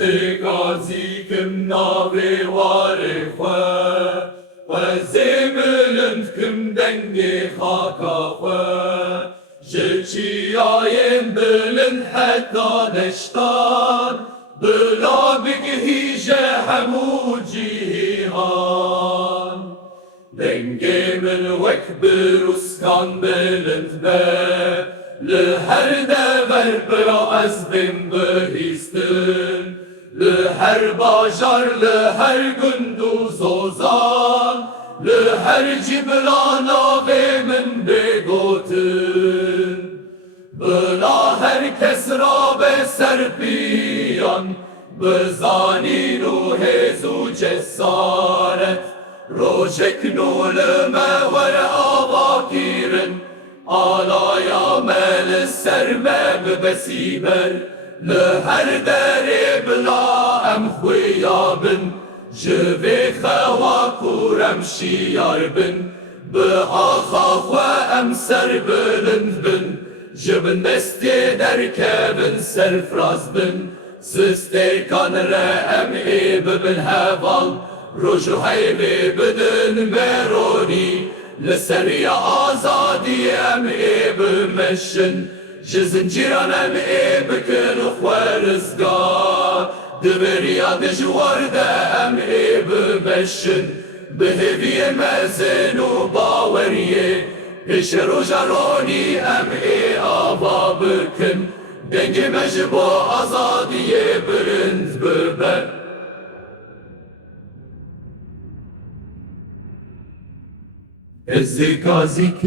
Gazi kim navi wari khwa Wazimilent kim dengi khaka khwa Jilchiyayen bilin hatta neshtan Bila bighice hamu jihan Dengi min wekbir uskan bilint be Lher dever biraz bin bihistin Lher bajar lher gündüz ozan Lher cibrana ve min begotin Bela herkes rabe serpiyan Bizani ruhezu cesaret Rojek nulme ver avakirin Alaya mel serme besiber Lher deri bla em khuyabin Jve khawa kurem şiyar bin Biha khafwa em serbilind bin Jibin desti derkebin serfraz bin Sister kanre em ibibin heval Ruju haybi bidin meroni Lseriya azadi em ibimeshin Jizinciran em ibikin khwarizgar Dibiriya dijwarde em ibimeshin Biheviye mezinu baweriye Piş rujaroni em ava bikin Dengi mecbu azadiye birind biben Gazi